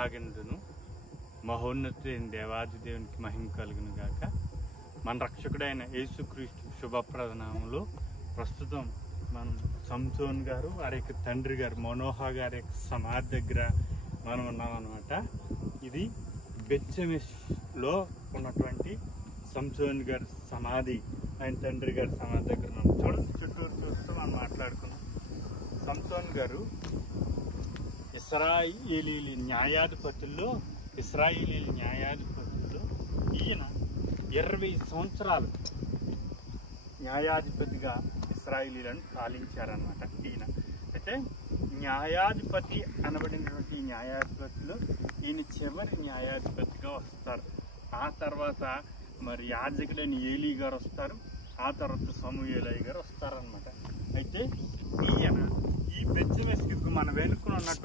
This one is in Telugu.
కొనసాగిందును. మహోన్నతుడైన దేవాది దేవునికి మహిమ కలుగును గాక. మన రక్షకుడైన యేసుక్రీస్తు శుభప్రదనామంలో ప్రస్తుతం మనం సంసోన్ గారు వారి యొక్క తండ్రి గారు మనోహ గారి యొక్క సమాధి దగ్గర మనం ఉన్నాం అన్నమాట. ఇది బెత్షెమెషులో ఉన్నటువంటి సంసోన్ గారి సమాధి, ఆయన తండ్రి గారి సమాధి దగ్గర ఉన్నాం. చూడండి, చుట్టూరు చూస్తూ మనం మాట్లాడుకున్నాం. సంసోన్ గారు ఇశ్రాయేలీయుల న్యాయాధిపతుల్లో ఈయన 20 సంవత్సరాలు న్యాయాధిపతిగా ఇశ్రాయేలీయులను పాలించారనమాట. ఈయన అయితే న్యాయాధిపతి అనబడినటువంటి న్యాయాధిపతులు ఈయన చివరి న్యాయాధిపతిగా వస్తారు. ఆ తర్వాత మరి యాజకుడైన ఏలీ గారు వస్తారు, ఆ తర్వాత సమూయేలయ్య గారు వస్తారనమాట. అయితే ఈయన ఈ బెత్షెమెషుకు మన వెనుకను ఉన్నటువంటి